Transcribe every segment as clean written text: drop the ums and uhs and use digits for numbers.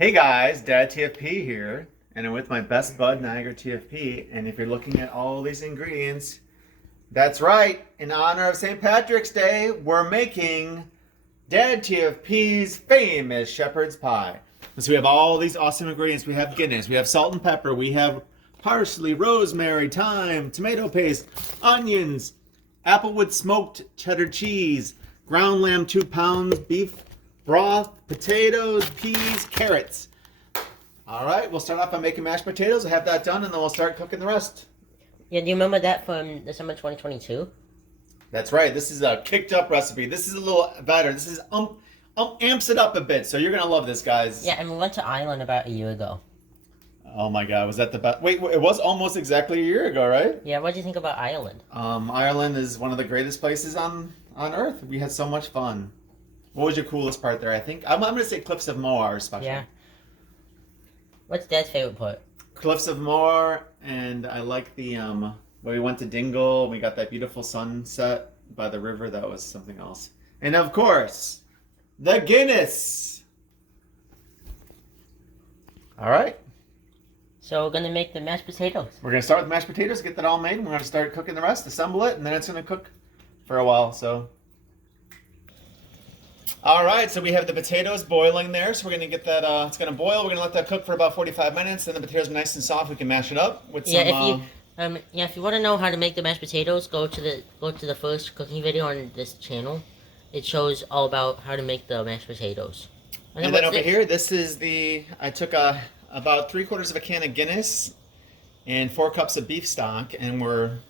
Hey guys, DadTFP here, and I'm with my best bud, NiagaraTFP, and if you're looking at all these ingredients, that's right, in honor of St. Patrick's Day, we're making DadTFP's famous shepherd's pie. And so we have all these awesome ingredients. We have Guinness, we have salt and pepper, we have parsley, rosemary, thyme, tomato paste, onions, applewood smoked cheddar cheese, ground lamb 2 pounds, beef broth, potatoes, peas, carrots. All right, we'll start off by making mashed potatoes. We'll have that done, and then we'll start cooking the rest. Yeah, do you remember that from December 2022? That's right. This is a kicked up recipe. This is a little better. This is amps it up a bit. So you're gonna love this, guys. Yeah, and we went to Ireland about a year ago. Oh my God, was that the best? Wait, it was almost exactly a year ago, right? Yeah, what do you think about Ireland? Ireland is one of the greatest places on Earth. We had so much fun. What was your coolest part there? I think I'm gonna say Cliffs of Moher, especially. Yeah. What's Dad's favorite part? Cliffs of Moher, and I like the where we went to Dingle. We got that beautiful sunset by the river. That was something else. And of course, the Guinness. All right. So we're gonna make the mashed potatoes. We're gonna start with mashed potatoes. Get that all made. And we're gonna start cooking the rest. Assemble it, and then it's gonna cook for a while. So. All right, so we have the potatoes boiling there. So we're gonna get that. It's gonna boil. We're gonna let that cook for about 45 minutes. Then the potatoes are nice and soft. We can mash it up with some. If you want to know how to make the mashed potatoes, go to the first cooking video on this channel. It shows all about how to make the mashed potatoes. And then over here, this is I took about 3/4 of a can of Guinness and 4 cups of beef stock, and we're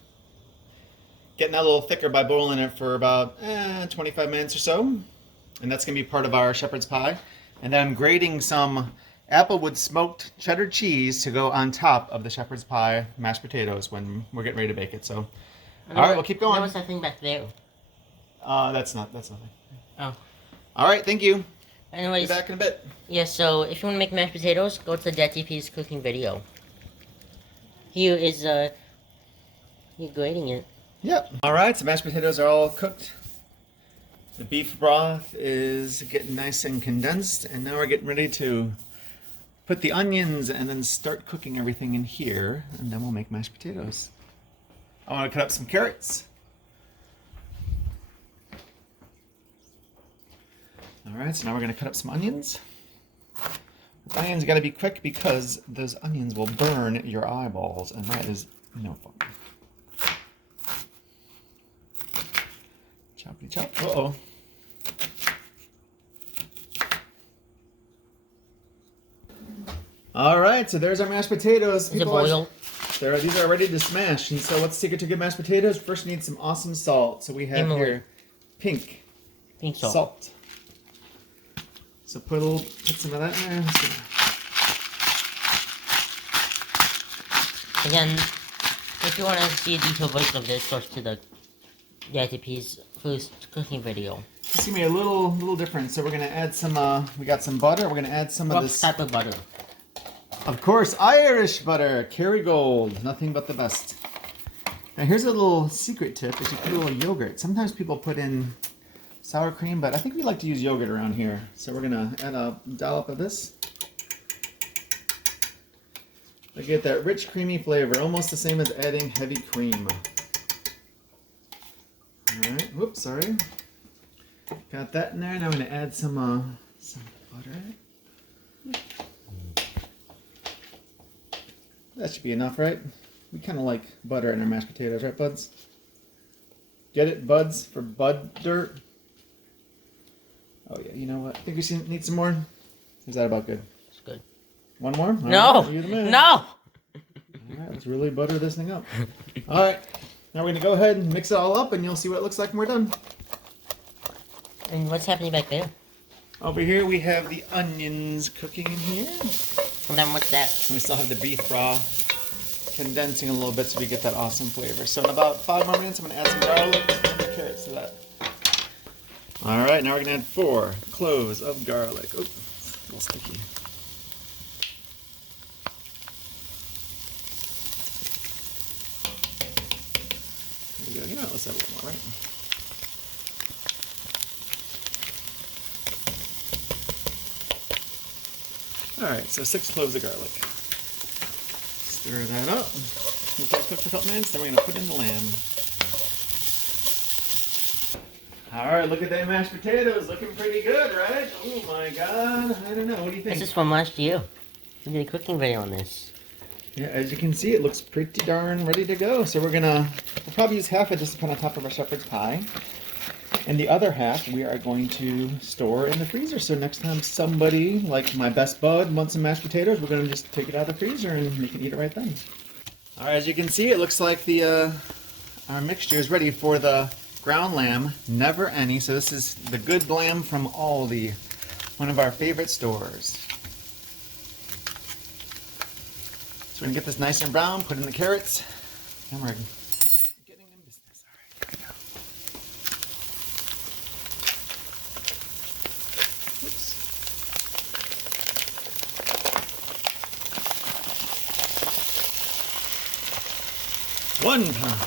getting that a little thicker by boiling it for about 25 minutes or so. And that's going to be part of our shepherd's pie. And then I'm grating some applewood smoked cheddar cheese to go on top of the shepherd's pie mashed potatoes when we're getting ready to bake it. So, all right, we'll keep going. What's that thing back there? That's nothing. Oh. All right, thank you. Anyways. Be back in a bit. Yeah, so if you want to make mashed potatoes, go to the DadTFP's cooking video. Here is, you're grating it. Yep. All right, so mashed potatoes are all cooked. The beef broth is getting nice and condensed, and now we're getting ready to put the onions and then start cooking everything in here, and then we'll make mashed potatoes. I want to cut up some carrots. All right, so now we're going to cut up some onions. The onions got to be quick because those onions will burn your eyeballs, and that is no fun. Choppity chop. Uh-oh. All right, so there's our mashed potatoes. Is it boiled? These are ready to smash. And so what's the secret to good mashed potatoes? First, you need some awesome salt. So we have here pink salt. So put some of that in there. Again, if you want to see a detailed version of this, go to the DadTFP's first cooking video. It's gonna be a little different. So we're gonna add some. We got some butter. We're gonna add some of this. What type of butter? Of course, Irish butter, Kerrygold, nothing but the best. Now here's a little secret tip: is you put a little yogurt. Sometimes people put in sour cream, but I think we like to use yogurt around here. So we're gonna add a dollop of this. To get that rich, creamy flavor, almost the same as adding heavy cream. All right. Whoops, sorry. Got that in there. Now I'm gonna add some butter. That should be enough, right? We kind of like butter in our mashed potatoes, right, buds? Get it, buds, for bud dirt? Oh, yeah, you know what? I think we need some more. Is that about good? It's good. One more? No! Right, you're the man. No! All right, let's really butter this thing up. All right, now we're going to go ahead and mix it all up, and you'll see what it looks like when we're done. And what's happening back there? Over here, we have the onions cooking in here. And then what's that? And we still have the beef broth condensing a little bit so we get that awesome flavor. So in about 5 more minutes, I'm going to add some garlic and the carrots to that. All right, now we're going to add 4 cloves of garlic. Oh, it's a little sticky. There we go. You know what? Let's add a little more, right? Alright, so 6 cloves of garlic. Stir that up. Let that cook for a couple minutes, then we're going to put in the lamb. Alright, look at that mashed potatoes. Looking pretty good, right? Oh my god. I don't know. What do you think? This is from last year. We did a cooking video on this. Yeah, as you can see, it looks pretty darn ready to go. So we'll probably use half of this to put on top of our shepherd's pie. And the other half we are going to store in the freezer. So next time somebody, like my best bud, wants some mashed potatoes, we're going to just take it out of the freezer and you can eat it right then. Alright, as you can see, it looks like our mixture is ready for the ground lamb, Never Any. So this is the good lamb from Aldi, one of our favorite stores. So we're going to get this nice and brown, put in the carrots, and we're getting in business. Alright, here we go. Oops. One pound.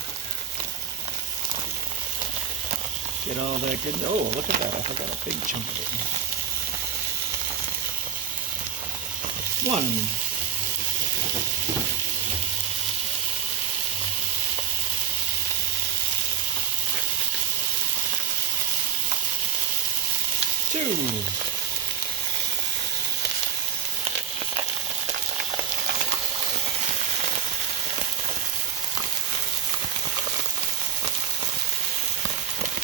Get all that good. Oh, look at that. I forgot a big chunk of it. One. Two.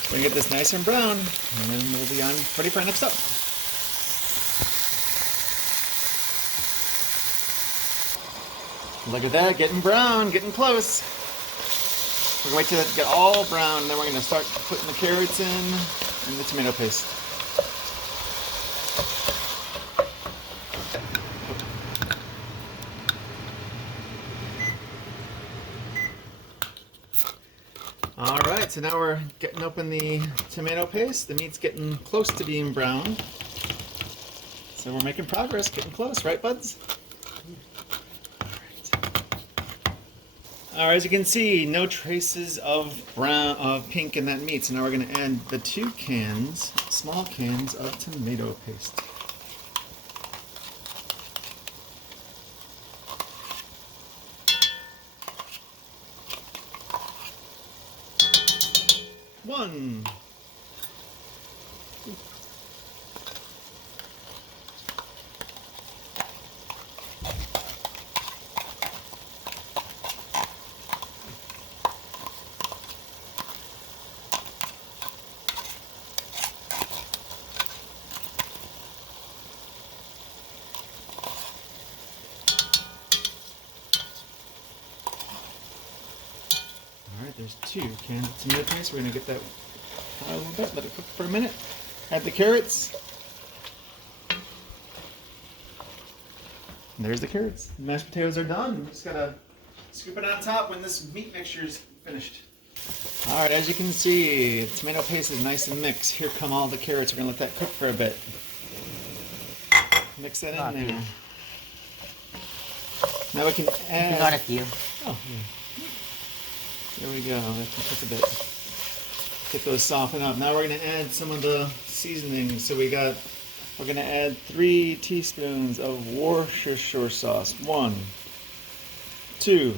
So we get this nice and brown, and then we'll be ready for our next step. Look at that, getting brown, getting close. We're gonna wait till it get all brown, and then we're gonna start putting the carrots in and the tomato paste. Alright, so now we're getting open the tomato paste. The meat's getting close to being brown. So we're making progress, getting close, right buds? Alright, as you can see, no traces of pink in that meat. So now we're going to add the 2 cans, small cans of tomato paste. One. Alright, there's 2 cans of tomato paste. We're going to get that a little bit, let it cook for a minute. Add the carrots. And there's the carrots. The mashed potatoes are done. We just gotta scoop it on top when this meat mixture is finished. Alright, as you can see, the tomato paste is nice and mixed. Here come all the carrots. We're gonna let that cook for a bit. Mix that in there. Now we can add... I got a few. Oh, yeah. There we go. Let them cook a bit. Get those soften up. Now we're going to add some of the seasonings. So we're going to add 3 teaspoons of Worcestershire sauce. 1, 2,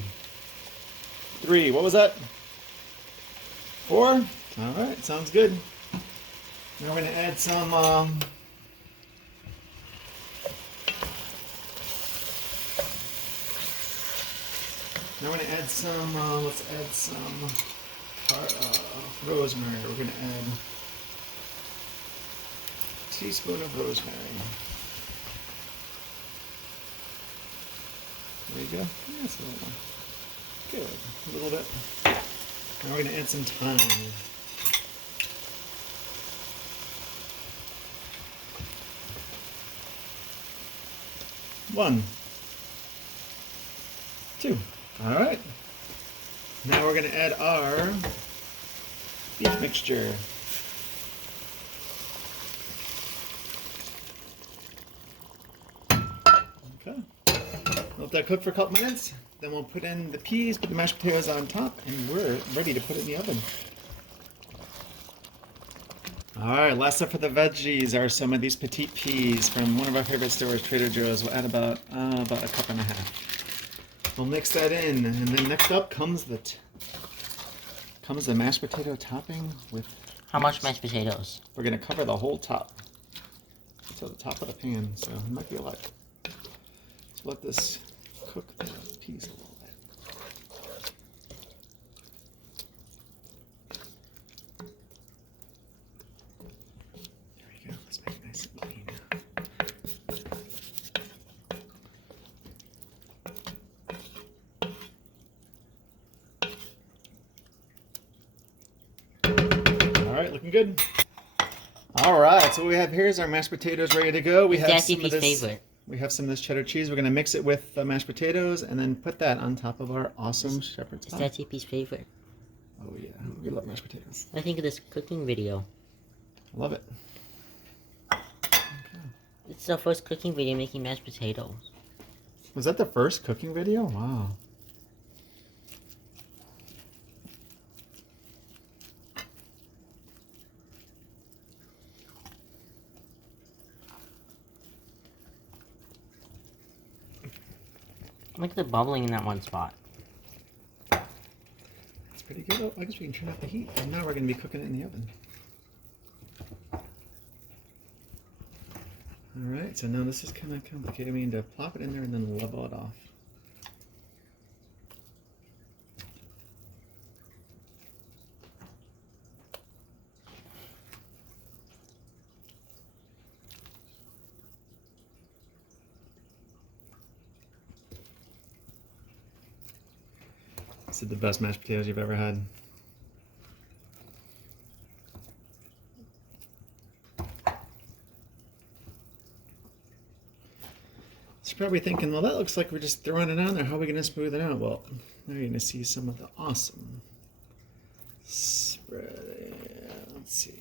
3. What was that? 4? All right, sounds good. Now we're going to add some now we're going to add some let's add some rosemary. We're going to add a teaspoon of rosemary. There you go. That's a little one. Good. A little bit. Now we're going to add some thyme. One, 2. All right. Now we're going to add our beef mixture. Okay. Let that cook for a couple minutes. Then we'll put in the peas, put the mashed potatoes on top, and we're ready to put it in the oven. All right, last up for the veggies are some of these petite peas from one of our favorite stores, Trader Joe's. We'll add about a cup and a half. We'll mix that in, and then next up comes the mashed potato topping with. How much mashed potatoes? We're gonna cover the whole top, so the top of the pan. So it might be a lot. Let's let this cook the peas a little bit. Looking good. All right, so what we have here is our mashed potatoes ready to go. We have some of this. Favorite. We have some of this cheddar cheese. We're gonna mix it with the mashed potatoes and then put that on top of our awesome shepherd's pie. It's DadTFP's favorite. Oh yeah, we love mashed potatoes. I think of this cooking video. I love it. Okay. It's the first cooking video making mashed potatoes. Was that the first cooking video? Wow. Look at the bubbling in that one spot. It's pretty good. Oh, I guess we can turn off the heat. And now we're going to be cooking it in the oven. Alright, so now this is kind of complicated. We need to plop it in there and then level it off. This is the best mashed potatoes you've ever had. So you're probably thinking, well, that looks like we're just throwing it on there. How are we going to smooth it out? Well, now you're going to see some of the awesome spread. Let's see.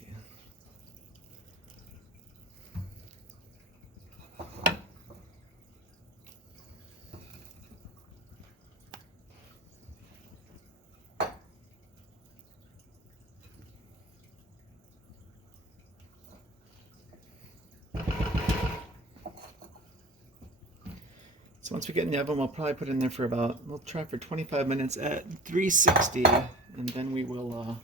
So once we get in the oven, we'll probably put it in there for we'll try for 25 minutes at 360, and then we will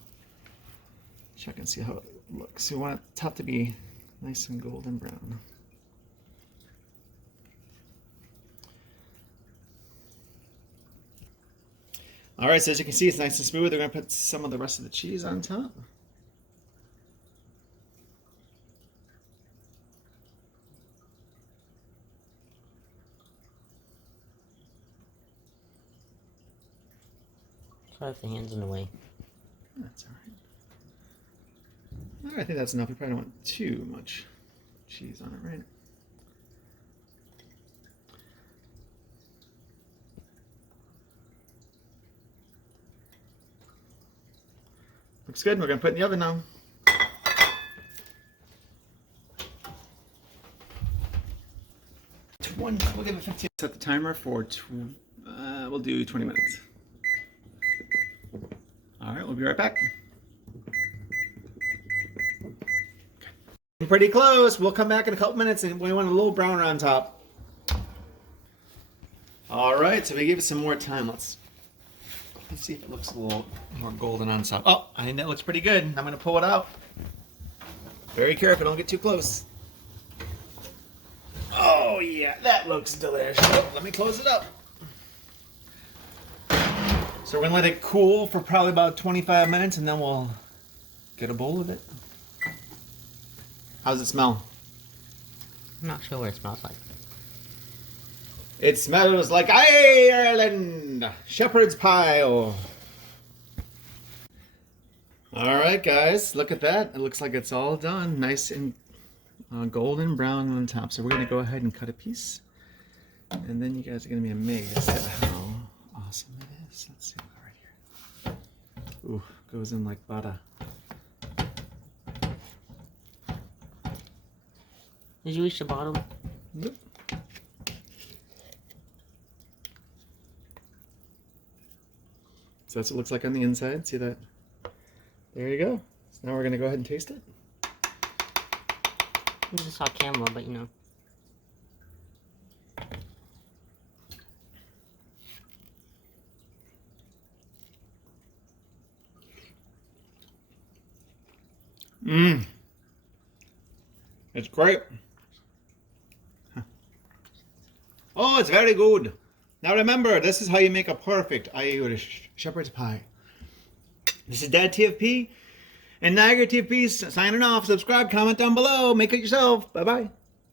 check and see how it looks. We want it top to be nice and golden brown. All right, so as you can see, it's nice and smooth. We're gonna put some of the rest of the cheese on top. Sorry if the hand's in the way. That's all right. All right, I think that's enough. We probably don't want too much cheese on it, right? Looks good. We're gonna put it in the oven now. We'll give it 15. Set the timer for. We'll do 20 minutes. All right, we'll be right back. Pretty close. We'll come back in a couple minutes, and we want a little browner on top. All right, so we give it some more time. Let's see if it looks a little more golden on top. Oh, I think that looks pretty good. I'm gonna pull it out. Very careful, don't get too close. Oh yeah, that looks delicious. Oh, let me close it up. So we're gonna let it cool for probably about 25 minutes, and then we'll get a bowl of it. How's it smell? I'm not sure what it smells like. It smells like Ireland! Shepherd's pie. Oh. Alright guys, look at that. It looks like it's all done. Nice and golden brown on the top. So we're going to go ahead and cut a piece. And then you guys are going to be amazed at how awesome it is. Let's see right here. Ooh, goes in like butter. Did you reach the bottom? Nope. So that's what it looks like on the inside. See that? There you go. So now we're going to go ahead and taste it. I just saw camera, but you know. Mmm. It's great. Oh, it's very good. Now remember, this is how you make a perfect Irish shepherd's pie. This is DadTFP and NiagaraTFP signing off. Subscribe, comment down below. Make it yourself. Bye-bye.